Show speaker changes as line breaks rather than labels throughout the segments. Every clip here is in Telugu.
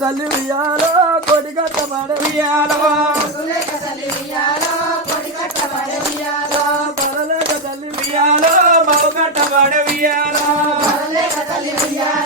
తల్లి ఉయ్యాలో కొడి కట్టబడ ఉయ్యాలో.
సులేఖ తల్లి ఉయ్యాలో కొడి కట్టబడ ఉయ్యాలో.
పరలేఖ తల్లి ఉయ్యాలో మౌ కట్టబడ ఉయ్యాలో.
తల్లి ఉయ్యాలో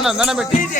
ದನ ದನ ಬಿಟ್ಟು